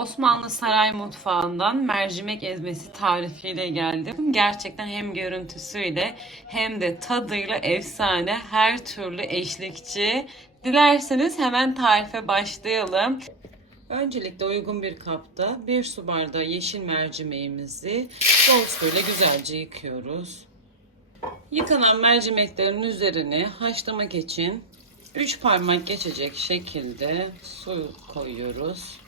Osmanlı saray mutfağından mercimek ezmesi tarifiyle geldim. Gerçekten hem görüntüsüyle hem de tadıyla efsane her türlü eşlikçi. Dilerseniz hemen tarife başlayalım. Öncelikle uygun bir kapta bir su bardağı yeşil mercimeğimizi bol suyla güzelce yıkıyoruz. Yıkanan mercimeklerin üzerine haşlamak için 3 parmak geçecek şekilde su koyuyoruz.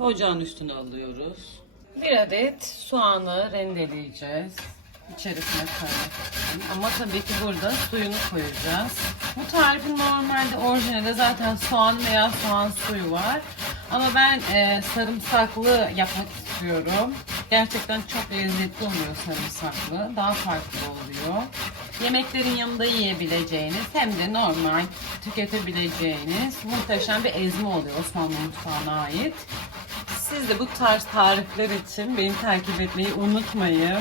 Ocağın üstüne alıyoruz. Bir adet soğanı rendeleyeceğiz. İçerisine için. Ama tabii ki burada suyunu koyacağız. Bu tarifin normalde orijinalde zaten soğan veya soğan suyu var. Ama ben e, sarımsaklı yapmak istiyorum. Gerçekten çok lezzetli oluyor sarımsaklı. Daha farklı oluyor. Yemeklerin yanında yiyebileceğiniz hem de normal tüketebileceğiniz muhteşem bir ezme oluyor Osmanlı mutfağına ait. Siz de bu tarz tarifler için beni takip etmeyi unutmayın.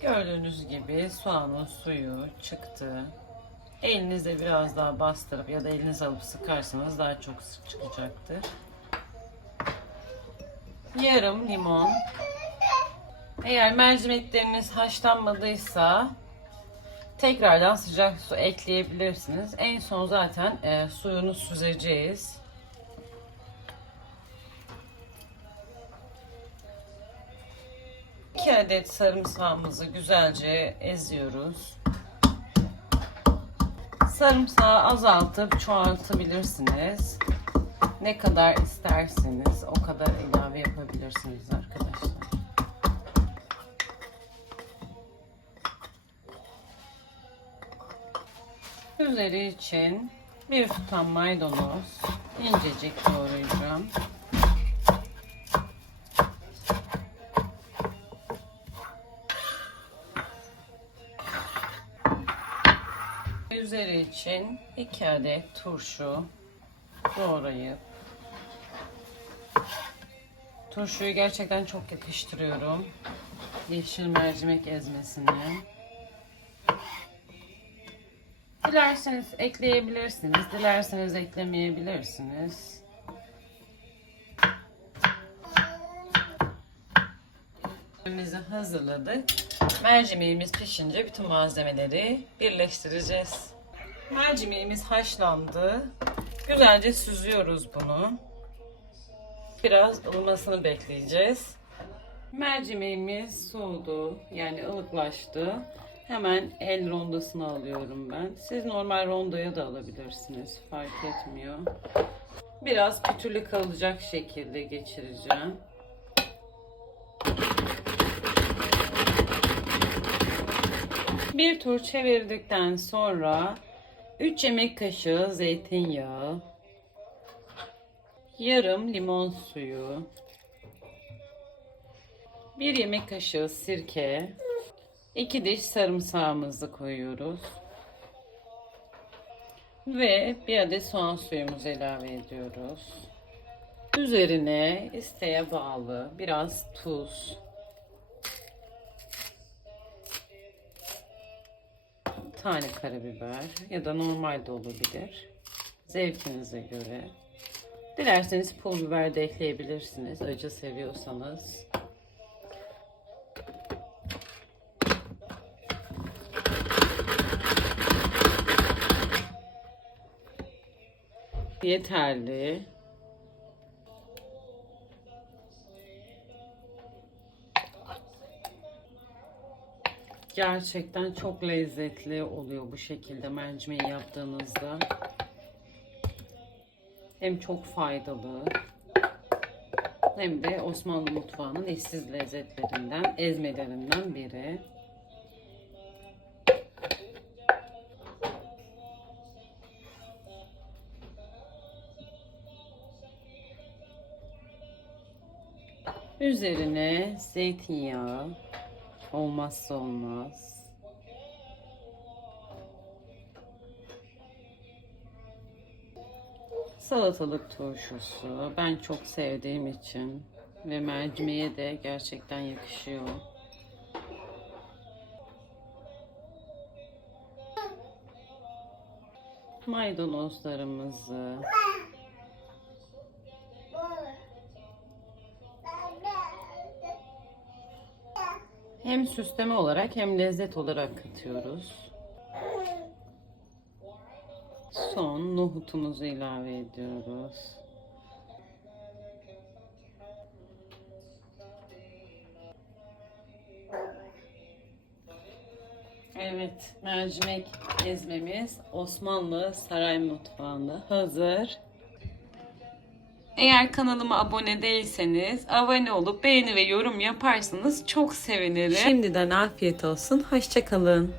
Gördüğünüz gibi soğanın suyu çıktı. Elinizle biraz daha bastırıp ya da elinize alıp sıkarsanız daha çok sık çıkacaktır. Yarım limon. Eğer mercimekleriniz haşlanmadıysa tekrardan sıcak su ekleyebilirsiniz. En son zaten e, suyunu süzeceğiz. İki adet sarımsağımızı güzelce eziyoruz. Sarımsağı azaltıp çoğaltabilirsiniz. Ne kadar isterseniz o kadar ilave yapabilirsiniz arkadaşlar. Üzeri için bir tutam maydanoz incecik doğrayacağım. Üzeri için 2 adet turşu doğrayıp turşuyu gerçekten çok yakıştırıyorum. Yeşil mercimek ezmesini. Dilerseniz ekleyebilirsiniz, dilerseniz eklemeyebilirsiniz. Mercimeğimizi hazırladık. Mercimeğimiz pişince bütün malzemeleri birleştireceğiz. Mercimeğimiz haşlandı. Güzelce süzüyoruz bunu. Biraz ılımasını bekleyeceğiz. Mercimeğimiz soğudu. Yani ılıklaştı. Hemen el rondasını alıyorum ben. Siz normal rondoya da alabilirsiniz. Fark etmiyor. Biraz pütürlü kalacak şekilde geçireceğim. Bir tur çevirdikten sonra 3 yemek kaşığı zeytinyağı, yarım limon suyu, 1 yemek kaşığı sirke, 2 diş sarımsağımızı koyuyoruz. Ve bir adet soğan suyumuzu ilave ediyoruz. Üzerine isteğe bağlı biraz tuz, tane karabiber ya da normal de olabilir. Zevkinize göre. Dilerseniz pul biber de ekleyebilirsiniz. Acı seviyorsanız. Yeterli. Gerçekten çok lezzetli oluyor bu şekilde mercimeği yaptığınızda. Hem çok faydalı hem de Osmanlı mutfağının eşsiz lezzetlerinden, ezmelerinden biri. Üzerine zeytinyağı, olmazsa olmaz. Salatalık turşusu ben çok sevdiğim için ve mercimeğe de gerçekten yakışıyor. Maydanozlarımızı. Hem süsleme olarak hem lezzet olarak katıyoruz. Son nohutumuzu ilave ediyoruz. Evet, mercimek ezmemiz Osmanlı saray mutfağında hazır. Eğer kanalıma abone değilseniz abone olup beğeni ve yorum yaparsanız çok sevinirim. Şimdiden afiyet olsun. Hoşçakalın.